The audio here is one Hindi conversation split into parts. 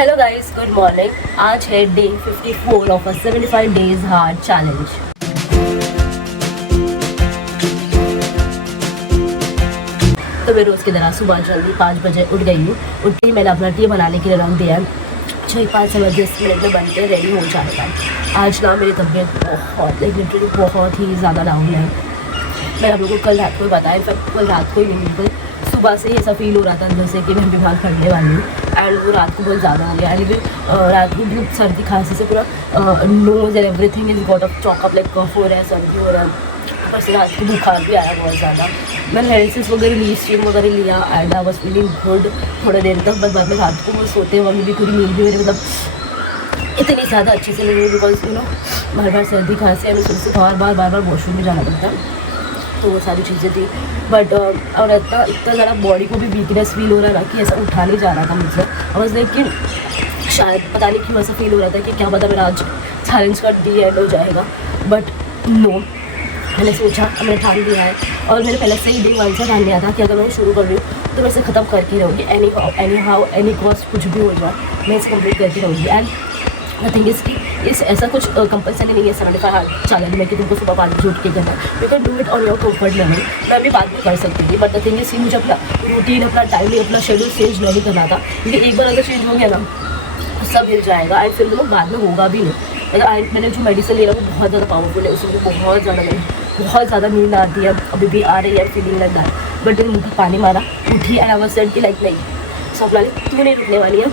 Hello guys, good morning. आज है day 54 of a 75 days hard challenge. तो मैं रोज़ की तरह सुबह जल्दी 5 बजे उठ गई हूँ। उठ के मैंने अपना टी बनाने के लिए रख दिया है। 6-5 से 10 मिनट में बन के रेडी हो जाएगा। आज ना मेरी तबीयत बहुत लिटरली बहुत ही ज़्यादा डाउन है। मैं आप लोगों को कल रात को बताया, इनफैक्ट कल रात को ही नहीं, बिल्कुल सुबह से ही ऐसा फील हो रहा था जैसे कि मैं बीमार पड़ने वाली हूँ। एंड वो रात को बहुत ज़्यादा हो गया। एंड रात को भी सर्दी खांसी से पूरा nose and everything is got off choke up, like cough हो रहा है, सर्दी हो रहा है। बस रात को बुखार भी आया बहुत ज़्यादा। मैंने मेडिसिन वगैरह ली, स्टीम वगैरह लिया and I was feeling good थोड़ी देर तक। बस बाद में रात को वो सोते वक्त भी पूरी नींद भी मेरी मतलब इतनी ज़्यादा अच्छे से नहीं, बिकॉज बार बार सर्दी खांसी है, सुबह से बार बार वॉशरूम में जाना पड़ता है। तो वो सारी चीज़ें थी। बट और इतना ज़्यादा बॉडी को भी वीकनेस फील हो रहा था कि ऐसा उठा नहीं जा रहा था मुझसे। और बस लेकिन शायद पता नहीं क्यों ऐसा फील हो रहा था कि क्या पता मेरा आज चैलेंज का डी एंड हो जाएगा। बट नो, मैंने सोचा, मैंने ठान लिया है। और मैंने पहले से ही दिन वन से ठान लिया था कि अगर मैं शुरू कर रही हूँ तो मैं इसे ख़त्म करके रहूँगी। एनी हाउ एनी कॉस्ट कुछ भी हो जाए मैं इसे कंप्लीट करके रहूँगी। एंड नथिंग इज़ कि इस ऐसा कुछ कंपल्सरी नहीं है 75 हार्ड चैलेंज में कि तुमको सुबह 5 बजे उठ के करना है। You can do it on your comfort level. मैं अभी बाद में कर सकती थी, बट नथिंग इज़ कि मुझे अपना रूटीन, अपना टाइमिंग, अपना शेड्यूल चेंज नहीं करना था। क्योंकि एक बार अगर चेंज हो गया ना सब हिल जाएगा एंड फिर मतलब बाद में होगा भी नहीं। मतलब मैंने जो मेडिसिन ले रहा है वो बहुत ज़्यादा पावरफुल है, उसमें बहुत ज़्यादा नींद आती है, अभी भी आ रही है फीलिंग लाइक दैट। बट मुँह पर पानी मारा, उठी एंड आई वाज सेड कि लाइक नहीं, सब लाली तू नहीं रुकने वाली है,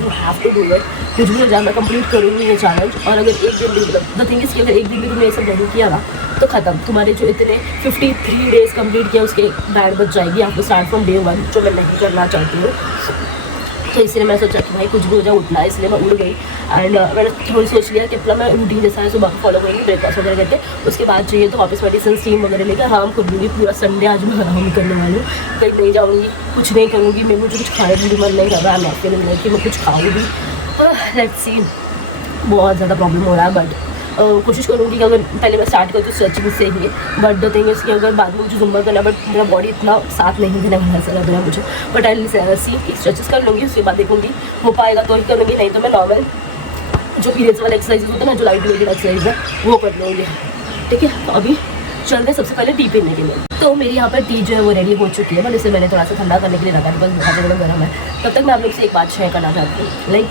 you have to do it. कुछ भी हो जाए मैं कंप्लीट करूँगी ये चैलेंज। और अगर एक दिन भी मतलब द थिंग इज़ कि अगर एक दिन भी तुमने ये सब नहीं किया ना तो ख़त्म, तुम्हारे जो इतने 53 डेज कंप्लीट किया उसके बैंड बच जाएगी। आपको स्टार्ट फ्रॉम डे 1, जो मैं नहीं करना चाहती हूँ। तो इसलिए मैं सोचा कि भाई कुछ भी हो जाए उठना है, इसलिए मैं उठ गई। एंड मैंने थोड़ी सोच लिया कि अपना मैं रूटीन जैसा है सुबह फॉलो करूँगी, ब्रेकफास्ट वगैरह करके उसके बाद चाहिए तो वापस मेडिसिन स्टीम वगैरह लेकर आराम कर लूँगी। पूरा संडे आज मैं आराम करने वाली हूँ, कहीं नहीं जाऊँगी, कुछ नहीं करूँगी। मैं मुझे कुछ खाने भी मन नहीं कर रहा है, मैं आपके लिए कि मैं कुछ खाऊँगी। लेट्स सी, बहुत ज़्यादा प्रॉब्लम हो रहा है। बट कोशिश करूँगी कि अगर पहले मैं स्टार्ट करूँ तो स्ट्रेचिंग से ही। बट द थिंग इज़ कि अगर बाद में मुझे जुम्बा करना, बट मेरा बॉडी इतना साथ नहीं देना ऐसा लग रहा है मुझे। बट आई सी कि स्ट्रेचेस कर लूँगी, उसके बाद देखूँगी हो पाएगा तो ही करूँगी, नहीं तो मैं नॉर्मल जो पीरियड्स वाले एक्सरसाइज होते हैं ना, जो लाइट वेट एक्सरसाइज है वो कर लूँगी। ठीक है, तो अभी चल रहे सबसे पहले टी पीने के लिए। तो मेरी यहाँ पर टी जो है वो रेडी हो चुकी है, बट इसे मैंने थोड़ा सा ठंडा करने के लिए रखा है, बस बहुत ज़्यादा गर्म है। तब तक मैं आप लोग से एक बात शेयर करना चाहती हूँ। लाइक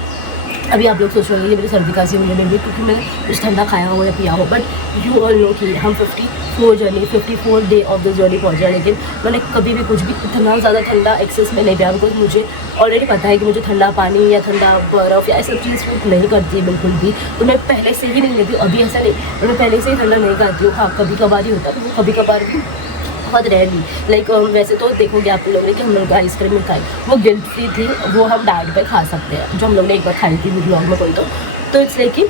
अभी आप लोग सोच रहे होंगे मेरी सर्दी खांसी हुई है, नहीं क्योंकि मैंने कुछ ठंडा खाया हो या पिया हो। बट यू ऑल नो कि हम 54 डे ऑफ द जर्नी पहुँच जाए, लेकिन मैंने कभी भी कुछ भी इतना ज़्यादा ठंडा एक्सेस में नहीं पिया। बिकॉज मुझे ऑलरेडी पता है कि मुझे ठंडा पानी या ठंडा बर्फ़ या ऐसा चीज़ सूट नहीं करती है बिल्कुल भी। तो मैं पहले से ही नहीं लेती हूँ, अभी ऐसा नहीं, मैं पहले से ही ठंडा नहीं खाती हूँ। हाँ, कभी कभार ही होता है, तो कभी कभार भी बहुत रेयरली। लाइक वैसे तो देखोगे आप लोगों ने कि हम लोग आइसक्रीम में खाई, वो गिल्ट फ्री थी, वो हम डाइट पे खा सकते हैं, जो हम लोग ने एक बार खाई थी ब्लॉग में कोई। तो इट्स लाइक कि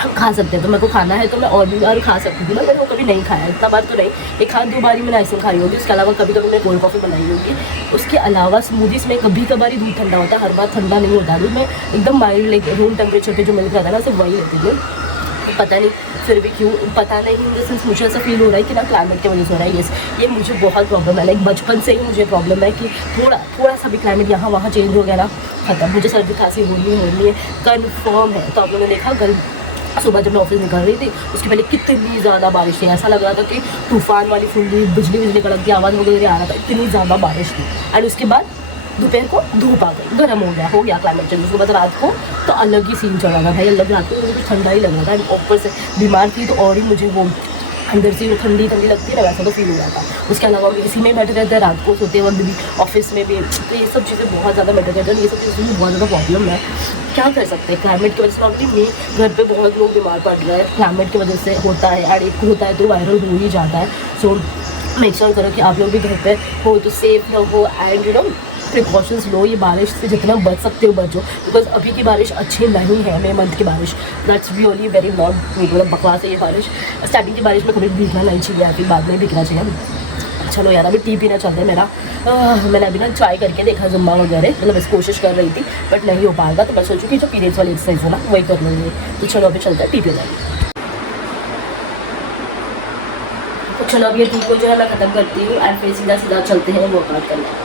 हम खा सकते हैं, तो मेरे को खाना है तो मैं और भी बार खा सकती थी। मैंने वो कभी नहीं खाया, इतना बार तो नहीं, एक हाथ 2 बार ही मैंने आइसक्रीम खाई होगी। उसके अलावा कभी कभी मैंने कोल्ड कॉफ़ी बनाई होगी। उसके अलावा स्मूदीज़ में कभी कभार ही दूध ठंडा होता है, हर बार ठंडा नहीं होता दूध। मैं एकदम माइल्ड लाइक रूम टेम्परेचर पे जो मिल रहा था ना सिर्फ वही लेती थी। पता नहीं फिर भी क्यों, पता नहीं, सिंस मुझे ऐसा फील हो रहा है कि ना क्लाइमेट की वजह से हो रहा है। ये मुझे बहुत प्रॉब्लम है, लाइक बचपन से ही मुझे प्रॉब्लम है कि थोड़ा सा भी क्लाइमेट यहाँ वहाँ चेंज हो गया ना खत्म, मुझे सर्दी खांसी होनी है, कन्फर्म है। तो आप लोगों ने देखा कल सुबह जब मैं ऑफिस निकल रही थी उसके पहले कितनी ज़्यादा बारिश थी, ऐसा लग रहा था कि तूफान वाली फुल्ली बिजली कड़कती आवाज़ वगैरह आ रहा था, इतनी ज़्यादा बारिश थी। एंड उसके बाद दोपहर को धूप आ गई, गर्म हो गया क्लाइमेट चेंज। उसके बाद रात को तो अलग ही सीन चल रहा था भाई, अलग रात को मुझे कुछ ठंडा ही लग रहा था। एंड ऊपर से बीमार थी तो और ही मुझे वो अंदर से वो ठंडी लगती है ना, वैसा तो फील हो रहा था। उसके अलावा भी इसी में बैठे रहते हैं रात को सोते वक्त भी, ऑफिस में भी। तो ये सब चीज़ें बहुत ज़्यादा मैटर करती हैं, ये सब चीज़ें भी बहुत ज़्यादा प्रॉब्लम है। क्या कर सकते हैं क्लाइमेट की वजह से? ऑलरेडी मेरे घर पे बहुत लोग बीमार पड़ रहे हैं, क्लाइमेट की वजह से होता है। एंड एक होता है तो वायरल हो ही जाता है। सो मेक श्योर करो कि आप लोग भी घर पे हो तो सेफ रहो एंड यू नो प्रिकॉशंस लो। ये बारिश से जितना बच सकते हो बचो, बिकॉज अभी की बारिश अच्छी नहीं है। मई मंथ की बारिश दैट्स रियली वेरी नॉट, मतलब बकवास है ये बारिश। स्टार्टिंग की बारिश में कभी भीगना नहीं चाहिए, फिर बाद में भीगना चाहिए। चलो यार, अभी टी पीना चलते हैं मेरा। मैंने अभी ना ट्राई करके देखा जुम्बा वगैरह, मतलब इस कोशिश कर रही थी बट नहीं हो पाएगा। तो मैं सोचूँ कि जो पीरियड्स वाली एक्सरसाइज है ना वही कर लूँगी। तो चलो अभी चलते हैं टी पीना। तो चलो अब ये टी को जो है मैं ख़त्म करती हूँ एंड फिर सीधा चलते हैं वर्कआउट करने।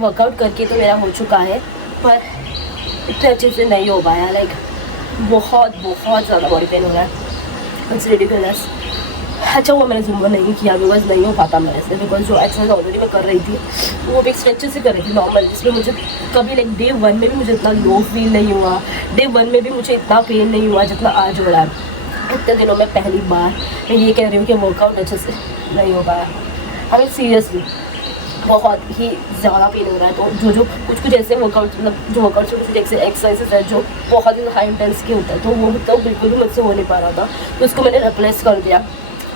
वर्कआउट करके तो मेरा हो चुका है, पर इतने अच्छे से नहीं हो पाया। लाइक बहुत बहुत ज़्यादा बॉडी पेन हो रहा है, इट्स रिडिकुलस। अच्छा हुआ मैंने जुम्बा नहीं किया, बिकॉज नहीं हो पाता मेरे से, बिकॉज जो एक्सरसाइज ऑलरेडी मैं कर रही थी वो भी स्ट्रेचेस से कर रही थी नॉर्मल, जिसमें मुझे कभी लाइक डे 1 में भी मुझे इतना लो फील नहीं हुआ, डे 1 में भी मुझे इतना पेन नहीं हुआ जितना आज हो रहा है। इतने दिनों में पहली बार मैं ये कह रही हूँ कि वर्कआउट अच्छे से नहीं हो पाया। हमें सीरियसली बहुत ही ज़्यादा पेन हो रहा है। तो जो कुछ ऐसे वर्कआउट, मतलब जो वर्कआउट कुछ ऐसे एक्सरसाइजेस है जो बहुत ही हाई इंटेंस के होता है, तो वो तो बिल्कुल भी मुझसे हो नहीं पा रहा था, तो उसको मैंने रिप्लेस कर दिया।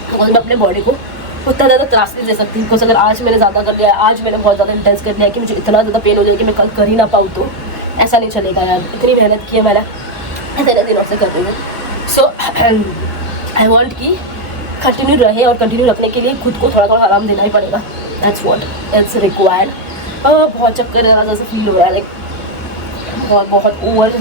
बिकॉज मैं अपने बॉडी को उतना ज़्यादा त्रास नहीं दे सकती, बिकॉज अगर आज मैंने ज़्यादा कर लिया है, आज मैंने बहुत ज़्यादा इंटेंस कर लिया है कि मुझे इतना ज़्यादा पेन हो जाए कि मैं कल कर ही ना पाऊँ, तो ऐसा नहीं चलेगा यार। इतनी मेहनत की है मैंने, इतने दिनों से कर रही हूँ। सो आई वॉन्ट कि कंटिन्यू रहे, और कंटिन्यू रखने के लिए खुद को थोड़ा थोड़ा आराम देना ही पड़ेगा। That's what it's required. बहुत चक्कर जैसा फील हो रहा है, लाइक बहुत ओवर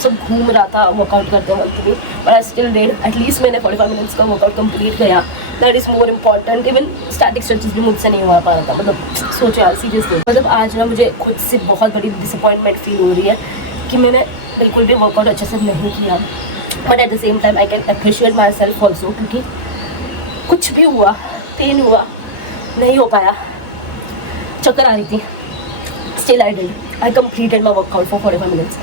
सब घूम रहा था वर्कआउट करते वक्त भी, but I still did. At least मैंने 45 मिनट्स का वर्कआउट कंप्लीट किया, that is more important. Even static stretches भी मुझसे नहीं हो पा रहा था, मतलब सोचो यार सीरियसली। मतलब आज ना मुझे खुद से बहुत बड़ी डिसअपॉइंटमेंट फील हो रही है कि मैंने बिल्कुल भी वर्कआउट अच्छे से नहीं किया, but at the same time I can appreciate my self also, क्योंकि कुछ भी हुआ, पेन हुआ, नहीं हो पाया, चक्कर आ रही थी, still I did, I completed my workout for 45 minutes.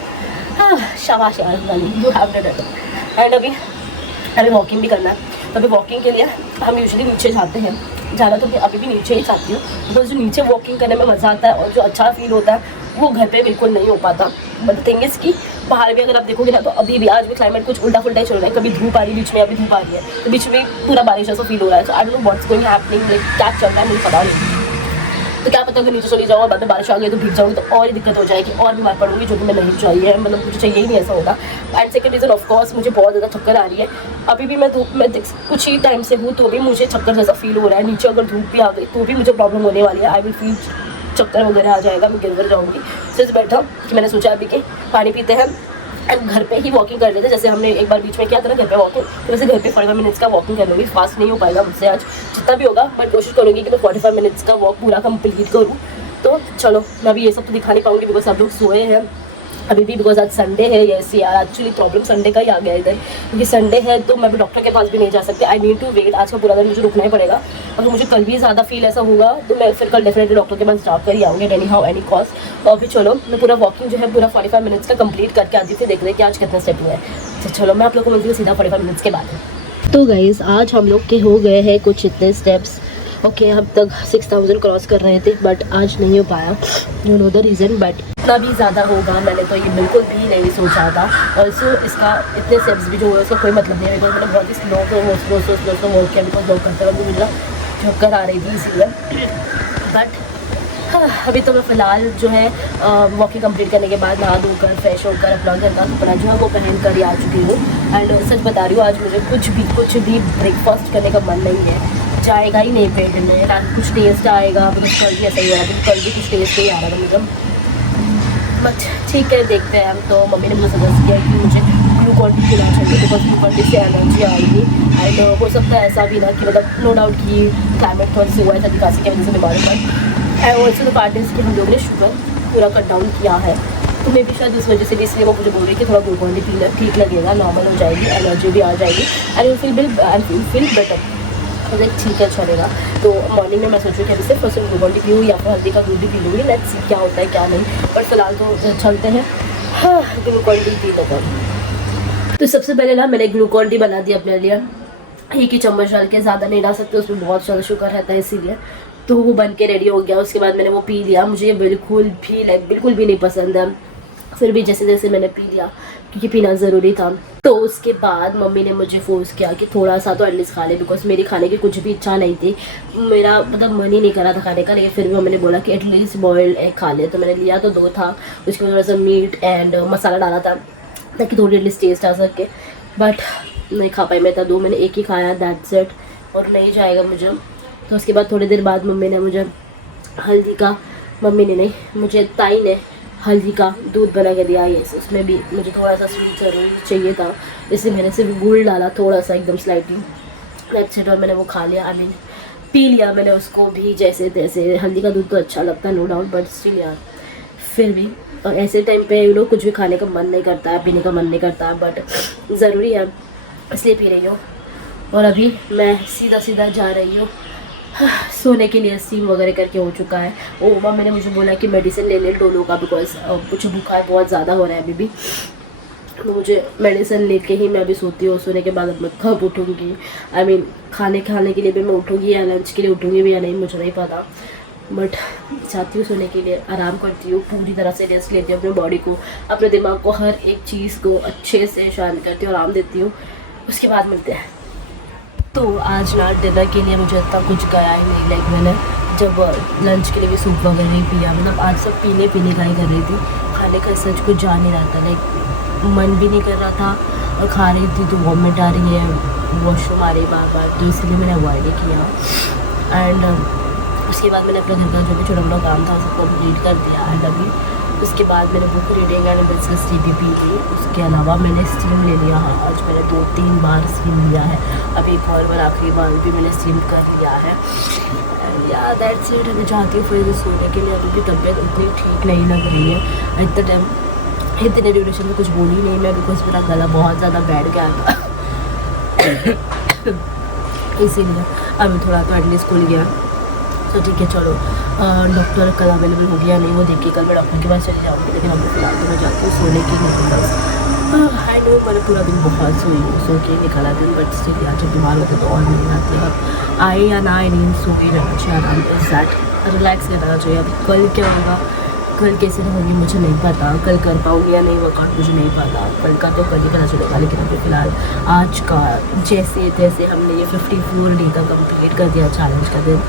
शाबाश यार, you have did it. And अभी वॉकिंग भी करना है, तो अभी वॉकिंग के लिए हम यूजुअली नीचे जाते हैं, ज़्यादा तो अभी भी नीचे ही जाती हूँ, बिकॉज जो नीचे वॉकिंग करने में मज़ा आता है और जो अच्छा फील होता है वो घर पे बिल्कुल नहीं हो पाता। बट थिंग इज़ कि बाहर भी अगर आप देखोगे ना, तो अभी भी आज भी क्लाइमेट कुछ उल्टा फुल्टा ही चल रहा है, कभी धूप आ रही है बीच में, अभी धूप आ रही है, तो बीच में पूरा बारिश ऐसा फील हो रहा है। तो I don't know what's going happening, like क्या चल रहा है मुझे पता नहीं। तो क्या पता अगर नीचे चली जाऊँ और बाद में बारिश आ गई तो भीग जाऊँगी, तो और ही दिक्कत हो जाएगी, और बीमार पड़ूंगी, जो कि मैं नहीं चाहिए, मतलब मुझे चाहिए ही नहीं ऐसा होगा। And second reason of course, मुझे बहुत ज़्यादा चक्कर आ रही है। अभी भी मैं धूप में कुछ ही टाइम से हूँ, तो भी मुझे चक्कर जैसा फील हो रहा है। नीचे अगर धूप भी आ गई तो भी मुझे प्रॉब्लम होने वाली है, आई विल फील चक्कर वगैरह आ जाएगा, मैं गिर जाऊँगी। सो इस बैठा कि मैंने सोचा अभी कि पानी पीते हैं एंड घर पे ही वॉकिंग कर लेते, जैसे हमने एक बार बीच में किया था ना घर पे वॉकिंग, तो वैसे घर पे 45 मिनट्स का वॉकिंग कर लूँगी। फास्ट नहीं हो पाएगा मुझसे आज, जितना भी होगा, बट कोशिश करूँगी कि मैं 45 मिनट्स का वॉक पूरा कंप्लीट करूँ। तो चलो, मैं अभी ये सब तो दिखा नहीं पाऊँगी बिकॉज सब लोग सोए हैं अभी भी, बिकॉज आज संडे है। यस यार, एक्चुअली प्रॉब्लम संडे का ही आ गया इधर, क्योंकि संडे है तो मैं भी डॉक्टर के पास भी नहीं जा सकती। आई नीड टू वेट, आज का पूरा दिन मुझे रुकना ही पड़ेगा। अगर मुझे कल भी ज़्यादा फील ऐसा होगा तो मैं फिर कल डेफिनेटली डॉक्टर के पास जाकर ही आऊँगी, एनी हाउ एनी कॉस्ट। और फिर चलो, मैं पूरा वॉकिंग जो है पूरा 45 मिनट्स का कंप्लीट करके आती थी, देख रहे कि आज कितने स्टेप हुए हैं। तो चलो, मैं आप लोग को मिलती हूँ सीधा 45 मिनट्स के बाद। तो गाइस, आज हम लोग के हो गए हैं कुछ इतने स्टेप्स। ओके, हम तक 6000 क्रॉस कर रहे थे, बट आज नहीं हो पाया, you know the reason. But इतना भी ज़्यादा होगा मैंने तो ये बिल्कुल भी नहीं सोचा था। ऑल्सो इसका इतने स्टेप्स भी जो हुए उसका कोई मतलब नहीं है, बिकॉज मैंने बहुत ही स्लो वर्क किया, बिकॉज वर्क करते वक्त मुझे चक्कर आ रही थी इसीलिए। बट अभी तो मैं फ़िलहाल जो है वॉकिंग कंप्लीट करने के बाद नहा धोकर फ्रेश होकर अपना घर का कपड़ा जो है वो पहन कर ही आ चुकी हूँ। एंड सच बता रही हूँ, आज मुझे कुछ भी ब्रेकफास्ट करने का मन नहीं है, जाएगा ही नहीं पेट में। रात कुछ टेस्ट आएगा, बिकॉज कल भी ऐसा ही हो रहा था, कल भी कुछ टेस्ट ही आ रहा था मुझे। बट ठीक है, देखते हैं हम। तो मम्मी ने मुझे सजेस्ट किया कि मुझे ग्लूकॉन डी पीना चाहिए, बिकॉज ग्लूकॉन डी से एनर्जी आएगी। एंड हो सकता है ऐसा भी ना कि मतलब नो डाउट कि क्लाइमेट थोड़ी सी हुआ है, सर्दी खांसी की वजह से बीमारी पर। And also the part is कि हम लोगों ने शुगर पूरा कट डाउन किया है, तो मे भी शायद इस वजह से भी, इसलिए वो मुझे बोल रही है कि थोड़ा ग्लूकॉन डी पीना ठीक लगेगा, नॉर्मल हो जाएगी, एनर्जी भी आ जाएगी, एंड यू फील बेटर। मुझे ठीक है, चलेगा। तो मॉर्निंग में मैं सोचूँ कि अभी सिर्फ फर्स्ट ग्लूकॉन डी पीऊँ या फिर हल्दी का दूध भी पी लूँगी, लेट्स सी क्या होता है क्या नहीं। पर फिलहाल तो चलते हैं, हाँ ग्लूकॉन डी पी लेते हैं। तो सबसे पहले ना मैंने ग्लूकॉन डी बना दिया अपने लिए, एक ही चम्मच डाल के, ज़्यादा नहीं डाल सकते, उसमें बहुत ज़्यादा शुगर रहता है इसीलिए। तो वो बन के रेडी हो गया, उसके बाद मैंने वो पी लिया। मुझे ये बिल्कुल भी नहीं पसंद है, फिर भी जैसे जैसे मैंने पी लिया क्योंकि पीना ज़रूरी था। तो उसके बाद मम्मी ने मुझे फोर्स किया कि थोड़ा सा तो एटलीस्ट खा ले, बिकॉज मेरी खाने की कुछ भी इच्छा नहीं थी, मेरा मतलब मन ही नहीं करा था खाने का, लेकिन फिर भी मम्मी ने बोला कि एटलीस्ट बॉइल्ड एग खा ले। तो मैंने लिया तो 2 था, उसके बाद थोड़ा सा मीट एंड मसाला डाला था ताकि थोड़ी एटलीस्ट टेस्ट आ सके, बट नहीं खा पाई मैं था 2, मैंने एक ही खाया, दैट्स इट, और नहीं जाएगा मुझे। तो उसके बाद थोड़ी देर बाद मम्मी ने मुझे मुझे ताई ने हल्दी का दूध बना के दिया। ये उसमें भी मुझे थोड़ा सा स्वीट ज़रूर चाहिए था, इसलिए मैंने सिर्फ गुड़ डाला थोड़ा सा, एकदम स्लाइटली, दैट्स इट, और मैंने वो खा लिया। आई मीन पी लिया मैंने उसको भी जैसे तैसे। हल्दी का दूध तो अच्छा लगता है नो डाउट, बट स्टिल यार फिर भी। और ऐसे टाइम पे कुछ भी खाने का मन नहीं करता है, पीने का मन नहीं करता है, बट ज़रूरी है इसलिए पी रही हूँ। और अभी मैं सीधा सीधा जा रही हूँ सोने के लिए। स्टीम वगैरह करके हो चुका है। ओ मम्मा मैंने मुझे बोला कि मेडिसिन ले ले डोलो का, बिकॉज कुछ बुखार बहुत ज़्यादा हो रहा है अभी भी। तो मुझे मेडिसिन लेके ही मैं अभी सोती हूँ। सोने के बाद अब मैं कब उठूँगी, आई मीन खाने के लिए भी मैं उठूँगी या लंच के लिए उठूँगी भी या नहीं मुझे नहीं पता, बट चाहती हूँ सोने के लिए। आराम करती हूँ, पूरी तरह से रेस्ट लेती हूँ अपने बॉडी को, अपने दिमाग को, हर एक चीज़ को अच्छे से शांत करती हूँ, आराम देती हूँ। उसके बाद मिलते हैं। तो आज ना डिनर के लिए मुझे इतना कुछ गया ही नहीं। लाइक मैंने जब लंच के लिए भी सूप वगैरह नहीं पिया, मतलब आज सब पीने का ही कर रही थी। खाने का सच कुछ जा नहीं रहा था, लाइक मन भी नहीं कर रहा था, और खा रही थी तो वॉमिट आ रही है, वॉशरूम आ रही बार बार, तो इसलिए मैंने अवॉइड ही किया। एंड उसके बाद मैंने अपने घर का जो भी छोटा मोटा काम था उसको कंप्लीट कर दिया। एंड अभी उसके बाद मैंने book reading and business T भी पी ली। उसके अलावा मैंने स्टीम ले लिया। हाँ आज मैंने 2-3 बार स्टीम लिया है। अभी एक और बार आखिरी बार भी मैंने स्टीम कर लिया है। या दैट्स इट। मैं चाहती हूँ फिर सोने के लिए। अभी भी तबीयत उतनी ठीक नहीं लग रही है। इतने टाइम इतने ड्यूरेशन में कुछ बोली नहीं मैं, बिकॉज मेरा गला बहुत ज़्यादा बैठ गया था इसीलिए अभी थोड़ा तो एटलीस्ट खुल गया। तो ठीक है चलो, डॉक्टर कल अवेलेबल हो गया नहीं वो देख के कल मैं डॉक्टर के पास चली जाऊँगी, लेकिन अभी फिलहाल तो मैं जाती हूँ सोने के लिए। बस आई नो मैंने पूरा दिन बहुत सो के निकाला दिन, बट स्टिल यार जब बीमार होते तो और नहीं आती है। अब आए या ना आए नींद सो ही रहना चाहिए, आराम से रिलैक्स करना चाहिए। अब कल क्या होगा, कल कैसे रहूँगी मुझे नहीं पता, कल कर पाऊँगी या नहीं वर्कआउट मुझे नहीं पता, कल का तो कल ही पता चलेगा। लेकिन अभी फ़िलहाल आज का जैसे तैसे हमने ये 54 डे का कंप्लीट कर दिया चैलेंज का दिन,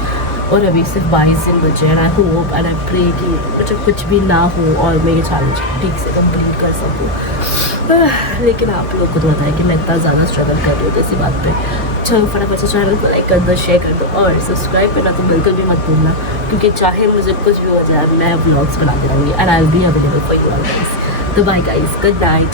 और अभी सिर्फ 22 दिन बचे। And I hope and I pray कि मतलब कुछ भी ना हो और मैं ये चैलेंज ठीक से कंप्लीट कर सकूँ। लेकिन आप लोग को तो पता है कि मैं इतना ज़्यादा स्ट्रगल कर रही हूँ इसी बात पे। चलो फटाफट से चैनल को लाइक कर दो, शेयर कर दो, और सब्सक्राइब करना तो बिल्कुल भी मत भूलना, क्योंकि चाहे मुझे कुछ भी हो जाए मैं व्लॉग्स बनाती रहूँगी and I will be available for you all guys. तो बाय गाइस, गुड नाइट।